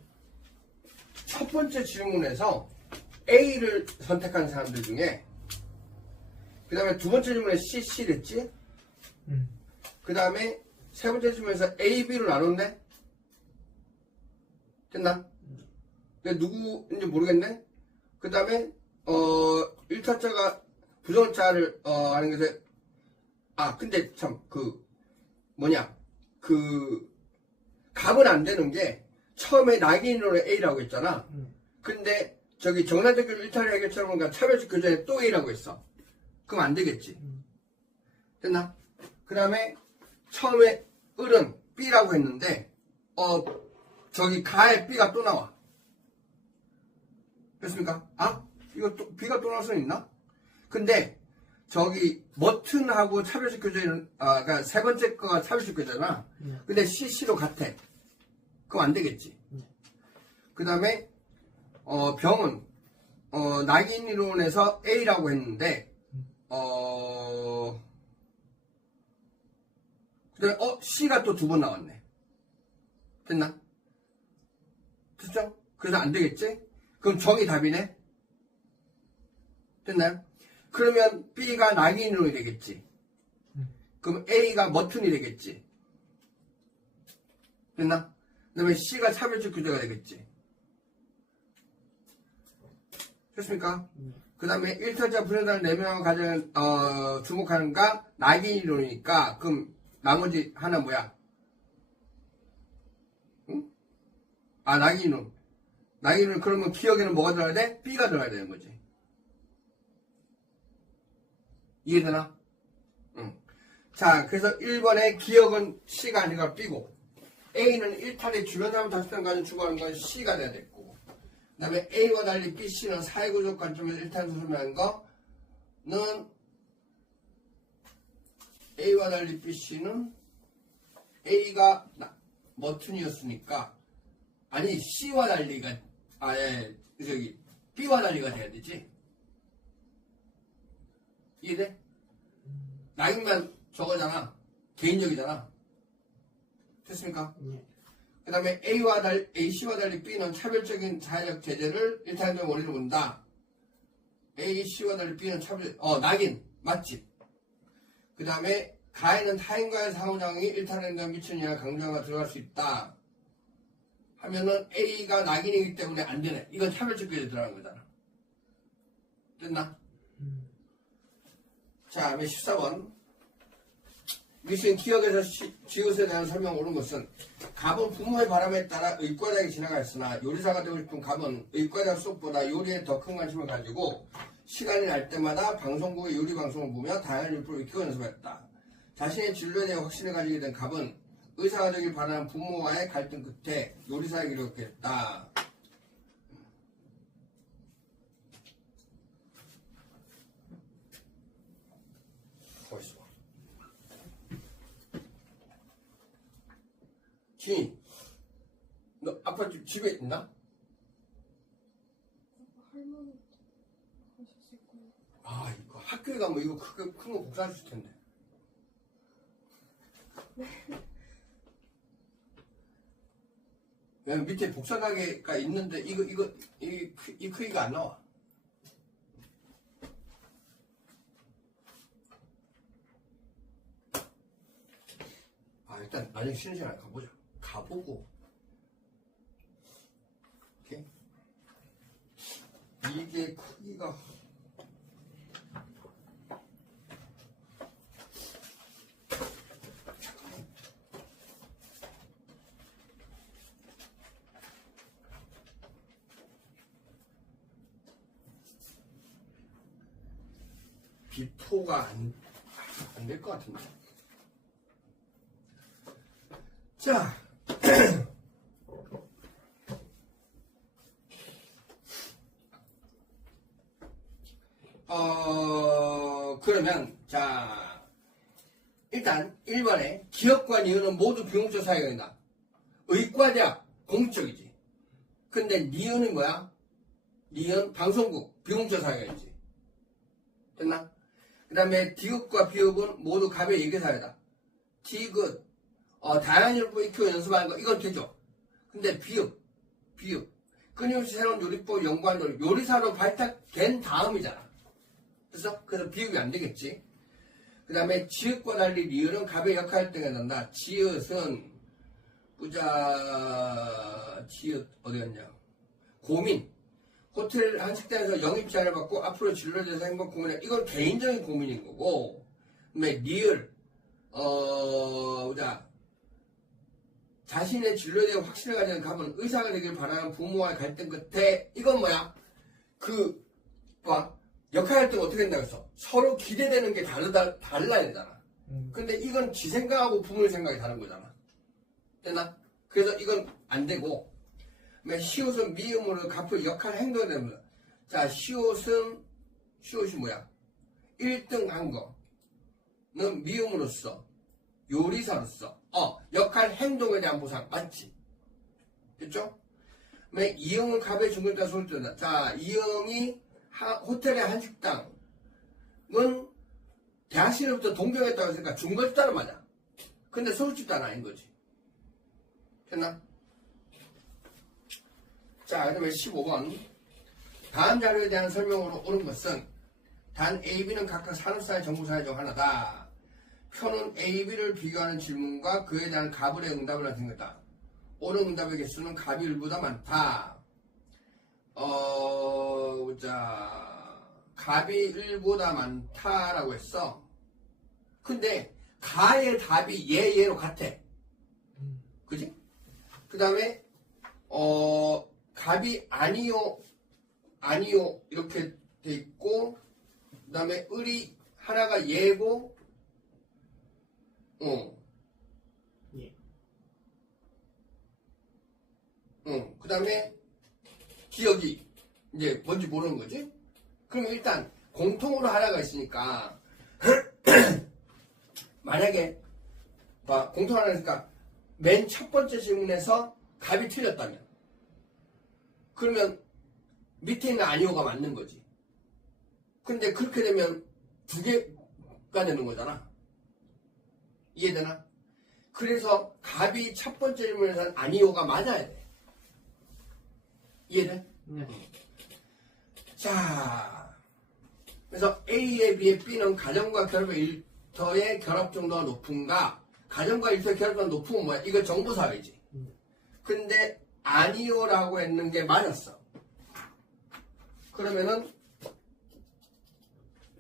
첫 번째 질문에서 A를 선택한 사람들 중에 그 다음에 두 번째 질문에 CC랬지? 그 다음에 세 번째 질문에서 A, B로 나눴네? 됐나? 근데 누구인지 모르겠네? 그 다음에 1타자가 부정자를 하는 것에 근데 참 값은 안 되는 게 처음에 낙인으로 A라고 했잖아. 근데 저기 정상적 교조 일탈 해결처럼 뭔가 차별적 교전에 또 A라고 했어. 그럼 안 되겠지. 됐나? 그 다음에 처음에 을은 B라고 했는데 저기 가에 B가 또 나와. 됐습니까? 이거 또 B가 또 나올 수는 있나? 근데 저기 머튼하고 차별적 교전은 그러니까 세 번째 거가 차별적 교전이잖아. 근데 CC로 같아. 그럼 안 되겠지. 그 다음에 병은 낙인 이론에서 A라고 했는데 그 다음에 C가 또 두 번 나왔네. 됐나? 됐죠? 그래서 안 되겠지? 그럼 정이 답이네? 됐나요? 그러면 B가 낙인 이론이 되겠지. 그럼 A가 머튼이 되겠지. 됐나? 그 다음에 C가 차별적 규제가 되겠지. 됐습니까? 그 다음에 1차자 분해단 4명을 가장 주목하는가? 낙인 이론이니까 그럼 나머지 하나 뭐야? 응? 아, 낙인 이론. 낙인 이론 그러면 기억에는 뭐가 들어가야 돼? B가 들어가야 되는 거지. 이해되나? 응. 자, 그래서 1번에 기억은 C가 아니라 B고 A는 1탄에 주변사람 다섯 명 가지고 추구하는 건 C가 돼야 되고 그 다음에 A와 달리 B, C는 사회구조 관점에서 1탄에서 설명한 거는 A와 달리 B, C는 A가 머튼이었으니까 아니 C와 달리가 저기 B와 달리가 돼야 되지. 이해돼? 낙인만 저거잖아. 개인적이잖아. 됐습니까? 예. 그 다음에 C와 달리 B는 차별적인 사회적 제재를 일탈적 원리로 본다. A, C와 달리 B는 낙인. 맞지? 그 다음에 가해는 타인과의 상호작용이 일탈행동에 미치는 영향 강조가 들어갈 수 있다. 하면은 A가 낙인이기 때문에 안 되네. 이건 차별적 제재 들어가는 거잖아. 됐나? 자, 다음에 14번. 미신 기억에서 지읒에 대한 설명 옳은 것은 갑은 부모의 바람에 따라 의과대학에 진학하였으나 요리사가 되고 싶은 갑은 의과대학 수업보다 요리에 더 큰 관심을 가지고 시간이 날 때마다 방송국의 요리 방송을 보며 다양한 율법을 익히고 연습했다. 자신의 진로에 대해 확신을 가지게 된 갑은 의사가 되길 바라는 부모와의 갈등 끝에 요리사에게 이렇게 했다. 지인, 너 아빠 집에 있나? 할머니 가셨을 거예요. 아, 이거 학교에 가면 이거 큰 거 복사할 수 있을 텐데. 왜 밑에 복사가게가 있는데 이 크기가 안 나와. 아, 일단 나중에 쉬는 시간에 가보자. 가보고. 오케이? 이게 크기가 비포가 안 될 것 같은데. 자, 그러면 자 일단 1번에 기업과 니은은 모두 비공적 사회경이다. 의과대학 공적이지. 근데 니은은 뭐야? 니은 방송국 비공적 사회경이지. 됐나? 그 다음에 디귿과 비읍은 모두 갑의 예계사회다. 디귿 다양한 율법 익히고 연습하는 거 이건 되죠. 근데 비읍 끊임없이 새로운 요리법 연구하는 요리사로 발탁된 다음이잖아. 그래서 비읍이 안 되겠지. 그 다음에 지읒과 달리 리을은 갑의 역할을 등한다. 지읒은 지읒 어디 갔냐? 고민. 호텔 한 식당에서 영입 제안을 받고 앞으로 진로에 대해서 행복 고민해. 이건 개인적인 고민인 거고. 그다음에 리을 자신의 진로에 대한 확신을 가지는 갑은 의사가 되길 바라는 부모와의 갈등 끝에 이건 뭐야? 역할 갈등 어떻게 된다고 했어? 서로 기대되는 게 달라야 되잖아. 근데 이건 지 생각하고 부모의 생각이 다른 거잖아. 됐나? 그래서 이건 안 되고. 시옷은 미음으로 갑의 역할 행동이 됩니다. 자, 시옷이 뭐야? 1등 한 거는 미음으로써 요리사로서 역할 행동에 대한 보상 맞지? 됐죠? 이응은 갑의 중간다 소를 뜬다. 자, 이응이 호텔의 한식당은 대학시절부터 동경했다고 했으니까 중간집단은 맞아. 근데 서울집단은 아닌 거지. 됐나? 자, 그 다음에 15번. 다음 자료에 대한 설명으로 옳은 것은 단 A, B는 각각 산업사회, 정부사회 중 하나다. 표는 A, B를 비교하는 질문과 그에 대한 갑을의 응답을 나타낸 거다. 옳은 응답의 개수는 갑이 1보다 많다. 갑이 1보다 많다라고 했어. 근데 가의 답이 얘로 같아. 그지? 그 다음에 갑이 아니요 이렇게 돼 있고, 그 다음에 을이 하나가 얘고, 예. 그 다음에 기억이 이제 뭔지 모르는 거지? 그러면 일단 공통으로 하나가 있으니까 만약에 공통으로 하나 있으니까 맨 첫 번째 질문에서 갑이 틀렸다면 그러면 밑에 있는 아니오가 맞는 거지. 근데 그렇게 되면 두 개가 되는 거잖아. 이해되나? 그래서 갑이 첫 번째 질문에서는 아니오가 맞아야 돼. 이해돼? 네. 자, 그래서 A에 비해 B는 가정과 결합의 일터의 결합 정도가 높은가? 가정과 일터의 결합 정도가 높은 건 뭐야? 이거 정보사회지. 근데 아니오라고 했는 게 맞았어. 그러면은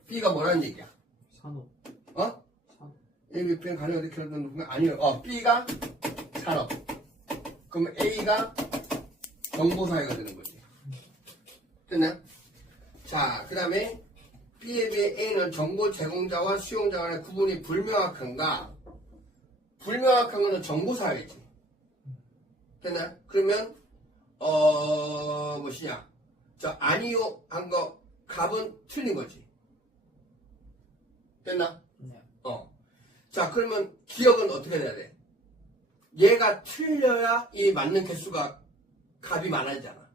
B가 뭐라는 얘기야? 산업. 어? 산업. A, B, B는 가정과 일터의 결합 정도가 높은가? 아니요. B가 산업. 그럼 A가 정보사회가 되는 거지. 됐나? 자, 그 다음에 B에 비해 A는 정보 제공자와 수용자 간의 구분이 불명확한가? 불명확한 거는 정보사회지. 됐나? 그러면 무엇이냐? 저 아니요 한 거 갑은 틀린 거지. 됐나? 네. 자, 그러면 기억은 어떻게 돼야 돼? 얘가 틀려야 이 맞는 개수가 갑이 많아지잖아.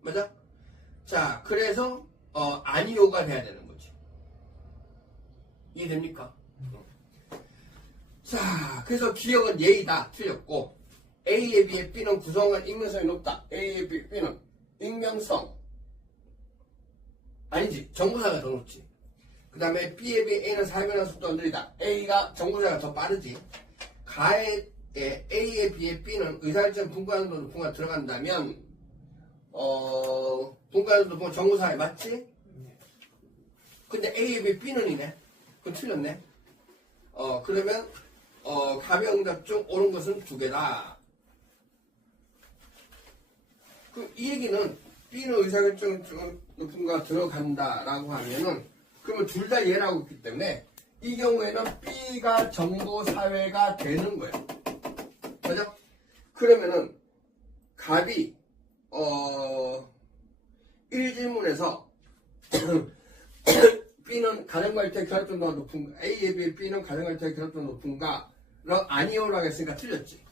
맞아? 자, 그래서 아니오가 돼야 되는 거지. 이해됩니까? 자, 그래서 기억은 예이다. 틀렸고, A에 비해 B는 구성원 익명성이 높다. A에 비해 B는 익명성 아니지. 정보사가 더 높지. 그 다음에 B에 비해 A는 사회변화 속도가 느리다. A가 정보사가 더 빠르지. 가에 A에 비해 B는 의사결정 분과능도 높은가 들어간다면 분과능도 높은 정보사회 맞지? 네. 근데 A에 비해 B는 이네. 그건 틀렸네. 그러면 갑의 응답 중 옳은 것은 두 개다. 그럼 이 얘기는 B는 의사결정 중 높은가 들어간다라고 하면은 그러면 둘 다 얘라고 했기 때문에 이 경우에는 B가 정보사회가 되는 거예요. 맞아? 그러면은 갑이 1질문에서 B는 가정과 일터의 결합 정도가 높은가? A에 비해 B는 가정과 일터의 결합 정도가 높은가? 라고 아니오라고 했으니까 틀렸지.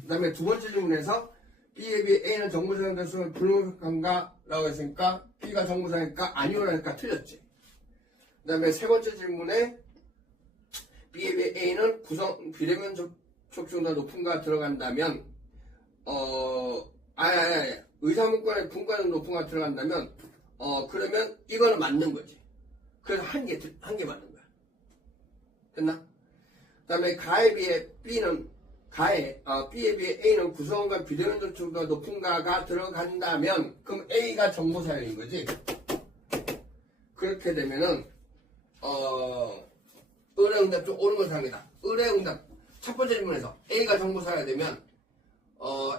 그 다음에 두 번째 질문에서 B에 비해 A는 정보사회 대수는 불명확한가? 라고 했으니까 B가 정보사회니까 아니오라니까 틀렸지. 그 다음에 세 번째 질문에 B에 비해 A는 비대면 접촉 정도가 높은가 들어간다면 의사문건의 분과는 높은가 들어간다면 그러면 이거는 맞는 거지. 그래서 한 개 맞는 거야. 됐나? 그 다음에 가에 비해 B에 비해 A는 구성원과 비대면 접촉도가 높은가가 들어간다면 그럼 A가 정보사회인 거지. 그렇게 되면은 의뢰 응답 좀 옳은 것을 합니다. 의뢰 응답 첫 번째 질문에서 A가 정보사회가 되면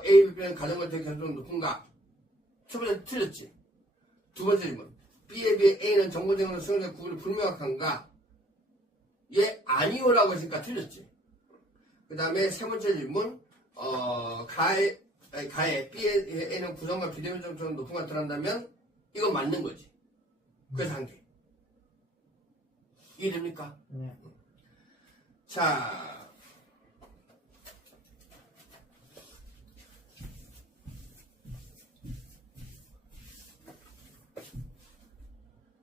A, B는 가정과 일터의 결합 정도가 높은가? 첫 번째 틀렸지. 두 번째 질문 B에 비해 A는 정보 제공과 수용자 구분이 불명확한가? 얘 아니오라고 했으니까 틀렸지. 그 다음에 세 번째 질문 가에 B에 A는 구성과 비대면 접촉이 높은가 들어간다면 이건 맞는 거지. 그래서 한 개. 이해됩니까? 네. 자,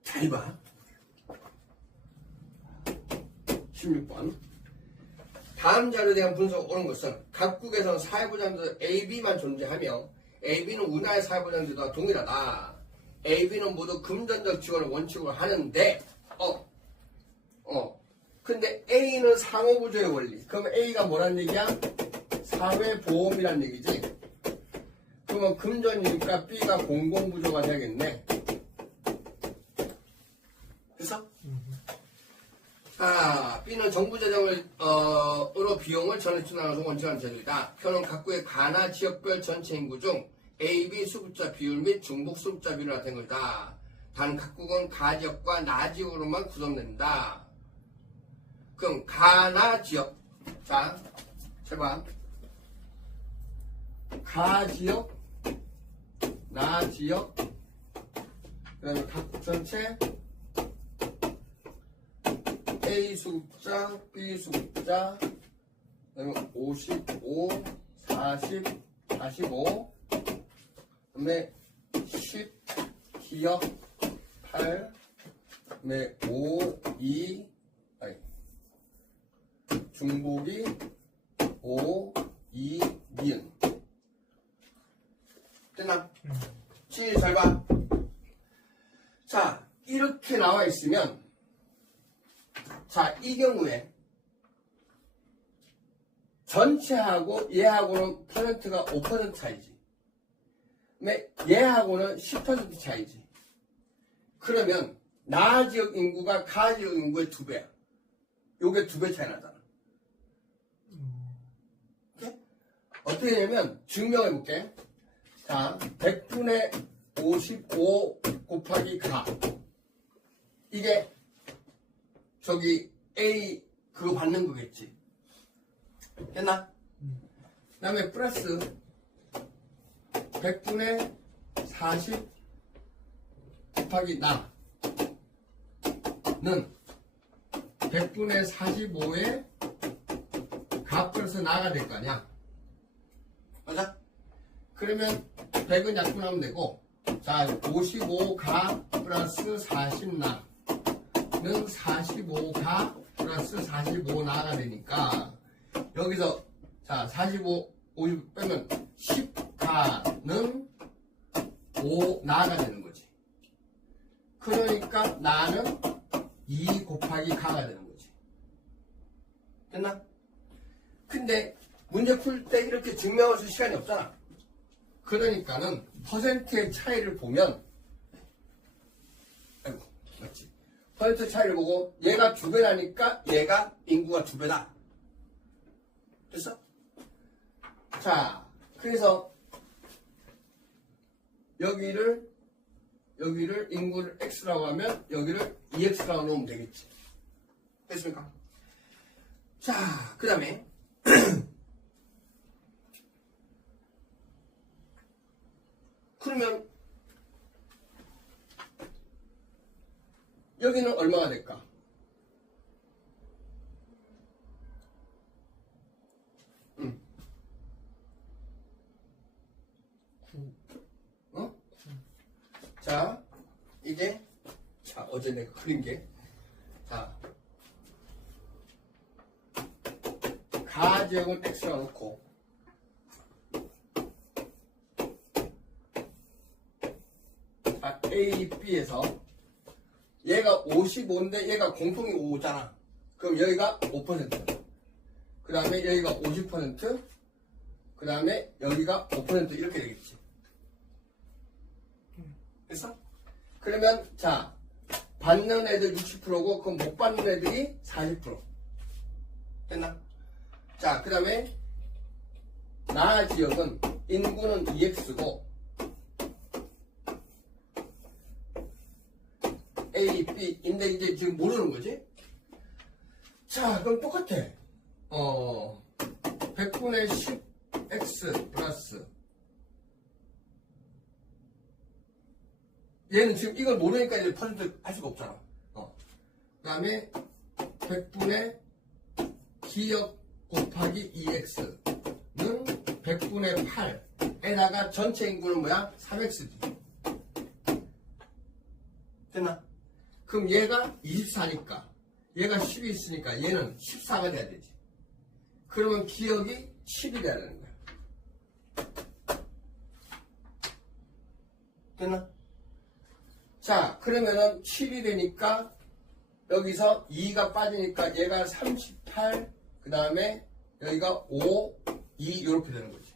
잘 봐. 16번. 다음 자료에 대한 분석 옳은 것은 각국에서 사회보장제 AB만 존재하며 AB는 우리나라의 사회보장제도와 동일하다. AB는 모두 금전적 지원을 원칙으로 하는데 근데 A는 상호구조의 원리. 그럼 A가 뭐란 얘기야? 사회보험이란 얘기지. 그러면 금전이니까 B가 공공구조가 되겠네. 자, B는 정부 재정을 으로 비용을 전액 충당하는 원칙하는 제도이다. 표는 각국의 가나 지역별 전체 인구 중 A, B 수급자 비율 및 중복 수급자 비율을 나타낸 것이다. 단 각국은 가 지역과 나 지역으로만 구성된다. 그럼 가나 지역, 자, 제발 가 지역, 나 지역, 그다음에 각국 전체 A 수급자, B 수급자, 그다음에 55, 40, 45, 그다음에 10, 기역, 8, 그다음에 5, 2, 아니, 중복이 5, 2, 니은. 됐나? 잘 봐. 자, 이렇게 나와 있으면, 자, 이 경우에 전체하고 얘하고는 퍼센트가 5% 차이지. 근데 얘하고는 10% 차이지. 그러면 나 지역 인구가 가 지역 인구의 2배야. 요게 2배 차이 나잖아. 오케이? 어떻게 되냐면 증명해 볼게. 자, 100분의 55 곱하기 가. 이게 저기 A 그거 받는 거겠지. 됐나? 그 다음에 플러스 100분의 40 곱하기 나는 100분의 45에 가 플러스 나가 될 거 아니야. 맞아? 그러면 100은 약분하면 되고, 자, 55가 플러스 40나 는 45가 플러스 45 나가 되니까 여기서 자 45, 50 빼면 10가는 5 나가 되는 거지. 그러니까 나는 2 곱하기 가가 되는 거지. 됐나? 근데 문제 풀 때 이렇게 증명할 수 시간이 없잖아. 그러니까는 퍼센트의 차이를 보면, 아이고, 맞지? 퍼센트 차이를 보고 얘가 2배라니까 얘가 인구가 2배다. 됐어? 자, 그래서 여기를 인구를 x라고 하면 여기를 2x라고 놓으면 되겠지. 됐습니까? 자, 그 다음에 그러면 여기는 얼마가 될까? 어? 자, 이게, 자, 어제 내가 그린 게, 자, 가지역은 x라고 놓고, 자, A, B에서, 얘가 55인데 얘가 공통이 5잖아. 그럼 여기가 5%. 그 다음에 여기가 50%. 그 다음에 여기가 5% 이렇게 되겠지. 됐어? 그러면 자 받는 애들 60%고 그럼 못 받는 애들이 40%. 됐나? 자, 그 다음에 나 지역은 인구는 2x고 A, B인데 이제 지금 모르는 거지? 자, 그럼 똑같아. 100분의 10x 플러스 얘는 지금 이걸 모르니까 이제 퍼센트 할 수가 없잖아. 그 다음에 100분의 기역 곱하기 2x는 100분의 8에다가 전체 인구는 뭐야? 3x지. 됐나? 그럼 얘가 24니까 얘가 10이 있으니까 얘는 14가 돼야 되지. 그러면 기역이 10이 돼야 되는 거야. 됐나? 자, 그러면은 7이 되니까 여기서 2가 빠지니까 얘가 38, 그 다음에 여기가 5, 2 이렇게 되는 거지.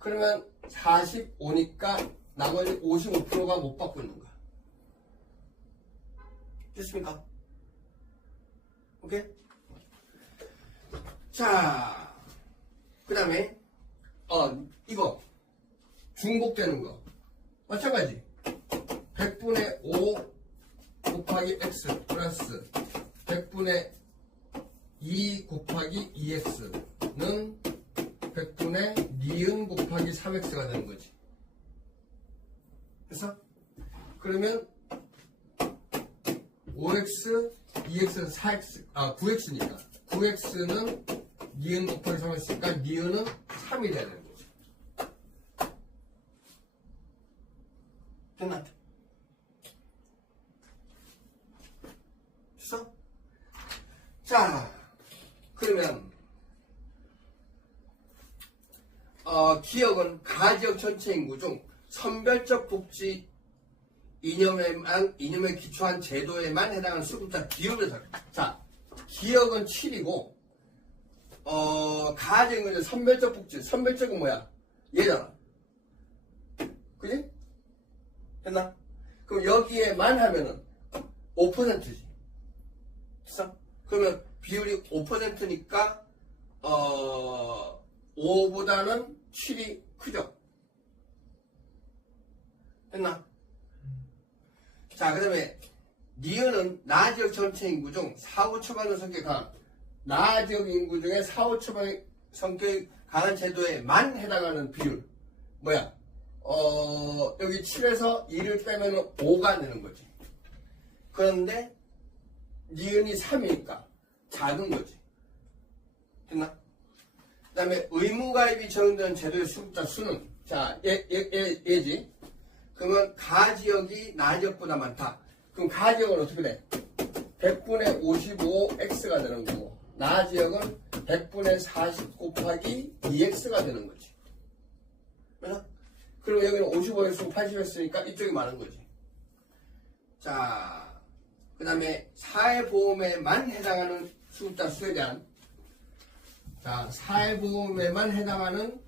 그러면 45니까 나머지 55%가 못 받고 있는 거야. 됐습니까? 오케이? 자, 그 다음에, 이거. 중복되는 거. 마찬가지. 100분의 5 곱하기 x 플러스 100분의 2 곱하기 2x는 100분의 니은 곱하기 3x가 되는 거지. 그래서 그러면 5x, 2x는 4x, 9x니까 9x는 니은 곱하기 3x니까 니은은 3이 돼야 되는 거지. 됐나? 됐어? 자, 그러면 기억은 가지역 전체 인구 중 선별적 복지 이념에 기초한 제도에만 해당하는 수급자 비율을 자, 기억은 7이고 가지역은 선별적 복지. 선별적은 뭐야? 얘잖아. 그지? 됐나? 그럼 여기에만 하면은 5%지. 됐어? 그러면 비율이 5%니까 5보다는 7이 크죠? 됐나? 자, 그 다음에 니은은 나지역 전체 인구 중 4, 5초반의 성격이 강한 나지역 인구 중에 4, 5초반의 성격이 강한 제도에만 해당하는 비율 뭐야? 여기 7에서 2를 빼면 5가 되는 거지. 그런데 니은이 3이니까 작은 거지. 됐나? 그 다음에 의무가입이 적용되는 제도의 수급자 수는 자, 얘지. 그러면 가지역이 나지역보다 많다. 그럼 가지역은 어떻게 돼? 100분의 55x가 되는 거고 나지역은 100분의 40 곱하기 2x가 되는 거지. 그래서 그리고 여기는 55x고 80x니까 이쪽이 많은 거지. 자, 그 다음에 사회보험에만 해당하는 수급자 수에 대한 자, 사회보험에만 해당하는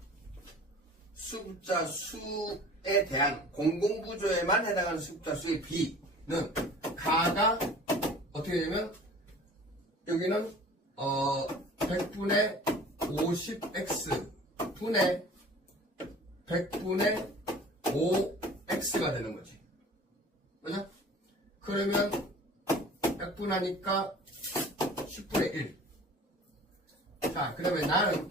수급자 수에 대한 공공부조에만 해당하는 수급자 수의 비는 가가 어떻게 되냐면 여기는 100분의 50x 분의 100분의 5x가 되는 거지. 그죠? 그러면 약분하니까 10분의 1. 자, 그 다음에 나는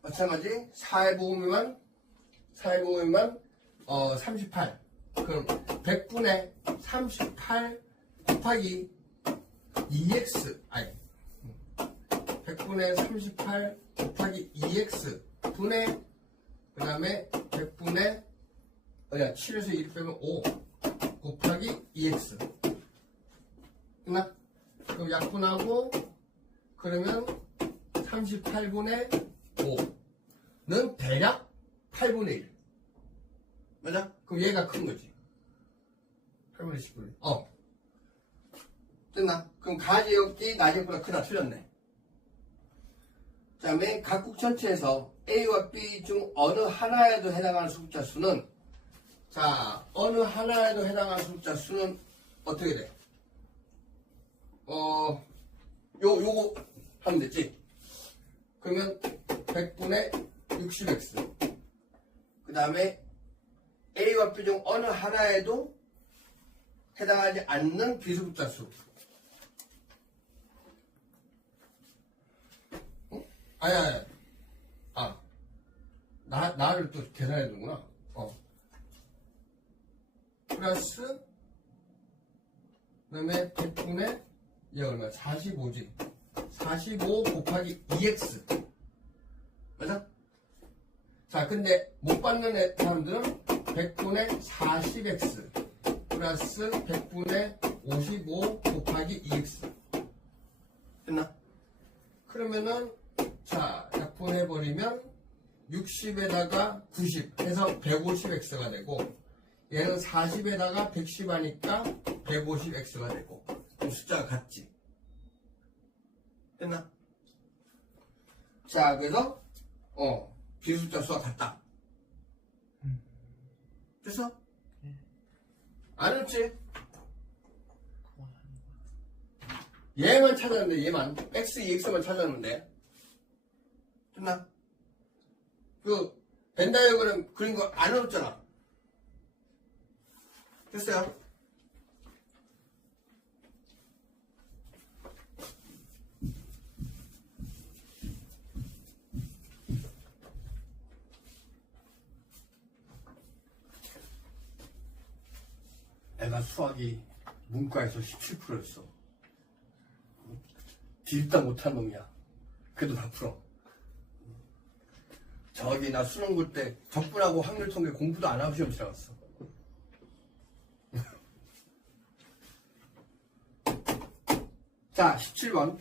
마찬가지 사회보험에만 38. 그럼 100분의 38 곱하기 2x 아니 100분의 38 곱하기 2x 분의 그 다음에 100분의 7에서 1 빼면 5 곱하기 2x 됐나? 그럼 약분하고 그러면 38분의 5는 대략 8분의 1 맞아? 그럼 얘가 큰 거지 8분의 10분의 1 됐나? 그럼 가지역이 나지역보다 크다 틀렸네. 그 다음에 각국 전체에서 A와 B 중 어느 하나에도 해당하는 수급자 수는 자 어느 하나에도 해당하는 수급자 수는 어떻게 돼? 요거 하면 됐지? 그러면 100분의 60x 그 다음에 A와 B 중 어느 하나에도 해당하지 않는 비수급자 수 나를 또 계산해 두구나. 플러스, 그 다음에 100분의, 얘 얼마? 45지. 45 곱하기 2x. 맞아? 자, 근데 못 받는 사람들은 100분의 40x. 플러스 100분의 55 곱하기 2x. 됐나? 그러면은, 자, 약분해버리면 60에다가 90 해서 150x가 되고 얘는 40에다가 110 하니까 150x가 되고 그럼 숫자가 같지. 됐나? 자, 그래서 비숫자 수가 같다. 됐어? 안 했지? 얘만 찾았는데 얘만 x, 2x만 찾았는데 됐나? 그 벤다이어그램 그린 거 안 어렵잖아. 됐어요? 내가 수학이 문과에서 17%였어. 뒤집다 못한 놈이야. 그래도 다 풀어. 저기 나 수능 볼 때 적분하고 확률 통계 공부도 안 하고 시험 치러갔어. 자, 17번.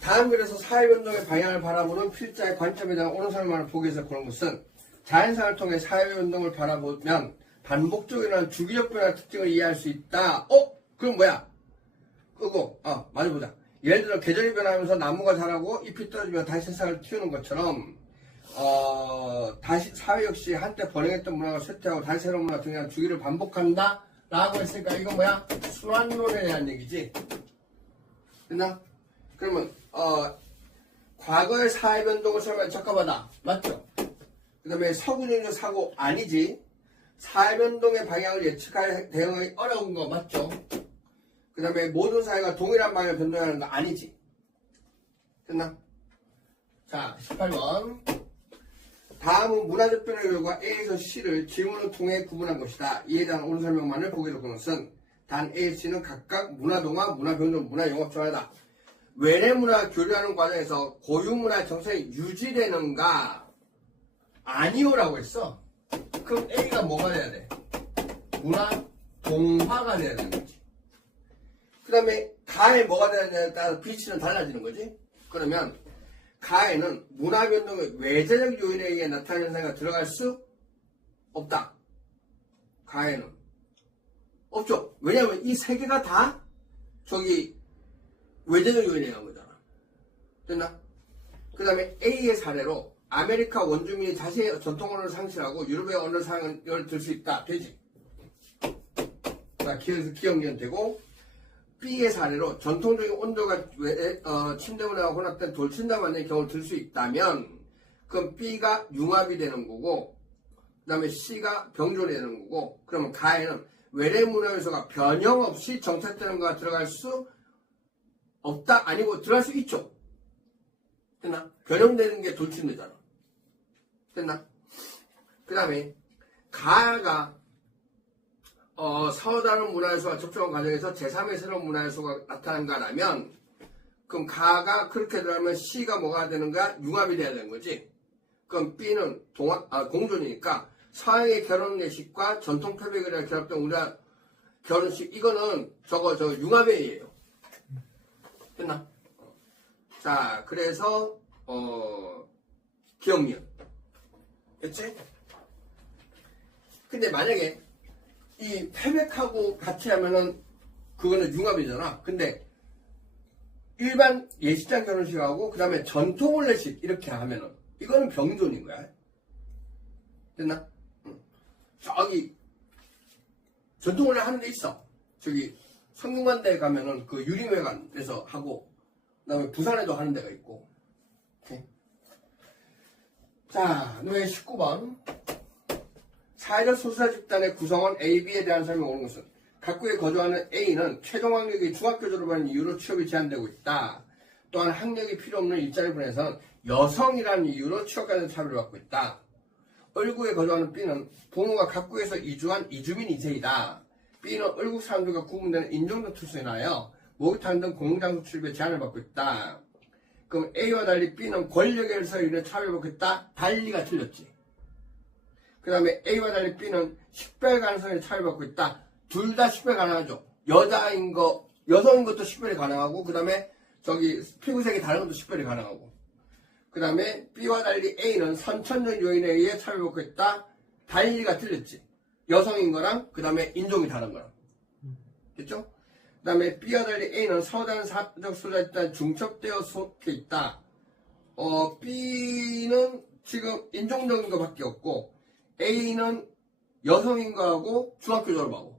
다음 글에서 사회변동의 방향을 바라보는 필자의 관점에 대한 옳은 설명을 보기 위해서 그런 것은 자연상을 통해 사회변동을 바라보면 반복적으로 일어나는 주기적 변화의 특징을 이해할 수 있다. 그럼 뭐야? 그거, 맞아 보자. 예를 들어 계절이 변하면서 나무가 자라고 잎이 떨어지면 다시 세상을 틔우는 것처럼 다시 사회 역시 한때 번영했던 문화가 쇠퇴하고 다시 새로운 문화가 등장하는 주기를 반복한다 라고 했으니까 이건 뭐야? 순환론에 대한 얘기지. 됐나? 그러면 과거의 사회변동을 설명해 적합하다. 맞죠? 그 다음에 서구적인 사고 아니지. 사회변동의 방향을 예측할 대응하기 어려운 거 맞죠? 그 다음에 모든 사회가 동일한 방향을 변동하는 거 아니지. 됐나? 자, 18번. 다음은 문화적 변화의 결과 A에서 C를 질문을 통해 구분한 것이다. 이에 대한 옳은 설명만을 보게 될 것은 단 A, C는 각각 문화동화, 문화변동, 문화융합 전화다. 외래문화 교류하는 과정에서 고유문화 정성이 유지되는가? 아니오라고 했어. 그럼 A가 뭐가 돼야 돼? 문화동화가 돼야 되는 거지. 그 다음에 가에 뭐가 돼야 되냐에 따라 B치는 달라지는 거지. 그러면 가에는 문화변동의 외재적 요인에 의해 나타나는 현상이 들어갈 수 없다. 가에는 없죠. 왜냐하면 이 세 개가 다 저기 외재적 요인에 의한 거잖아. 됐나? 그 다음에 A의 사례로 아메리카 원주민이 자신의 전통 언어를 상실하고 유럽의 언어 사용을 들 수 있다. 되지. 자, 기억년 되고 B의 사례로 전통적인 온도가 침대문화가 혼합된 돌침대 만드는 경우를 들 수 있다면 그럼 B가 융합이 되는 거고 그 다음에 C가 병존이 되는 거고 그러면 가에는 외래문화 요소가 변형없이 정착되는 거가 들어갈 수 없다? 아니고 들어갈 수 있죠. 됐나? 변형되는 게 돌침대잖아. 됐나? 그 다음에 가가 서다른 문화요소와 접촉한 과정에서 제3의 새로운 문화요소가 나타난가라면 그럼 가가 그렇게 들어가면 C가 뭐가 되는가? 융합이 돼야 되는 거지. 그럼 B는 공존이니까 서양의 결혼 예식과 전통 표백이랑 결합된 우리나라 결혼식 이거는 저거 융합의 예예요. 됐나? 자, 그래서 기억력 됐지? 근데 만약에 이 패백하고 같이 하면은 그거는 융합이잖아. 근데 일반 예식장 결혼식하고 그 다음에 전통 혼례식 이렇게 하면은 이거는 병존인 거야. 됐나? 응. 저기 전통 혼례 하는 데 있어. 저기 성균관대 가면은 그 유림회관에서 하고 그 다음에 부산에도 하는 데가 있고. 오케이. 자, 그다음에 19번. 사회적 소수자 집단의 구성원 A, B에 대한 설명을 오는 것은 각국에 거주하는 A는 최종 학력이 중학교 졸업하는 이유로 취업이 제한되고 있다. 또한 학력이 필요 없는 일자리 분야에서는 여성이라는 이유로 취업가는 차별을 받고 있다. 얼국에 거주하는 B는 부모가 각국에서 이주한 이주민 2세이다. B는 얼국 사람들과 구분되는 인종적 특성에 인하여 목욕탕 등 공공장소 출입에 제한을 받고 있다. 그럼 A와 달리 B는 권력에서 인해 차별받고 있다. 달리가 틀렸지. 그 다음에 A와 달리 B는 식별 가능성에 차별받고 있다. 둘 다 식별 가능하죠. 여자인 거, 여성인 것도 식별이 가능하고, 그 다음에 저기 피부색이 다른 것도 식별이 가능하고. 그 다음에 B와 달리 A는 선천적 요인에 의해 차별받고 있다. 달리가 틀렸지. 여성인 거랑, 그 다음에 인종이 다른 거랑. 됐죠? 그 다음에 B와 달리 A는 서다른 사회적 소수자 집단 중첩되어 속해 있다. B는 지금 인종적인 것밖에 없고, A는 여성인 거하고 중학교 졸업하고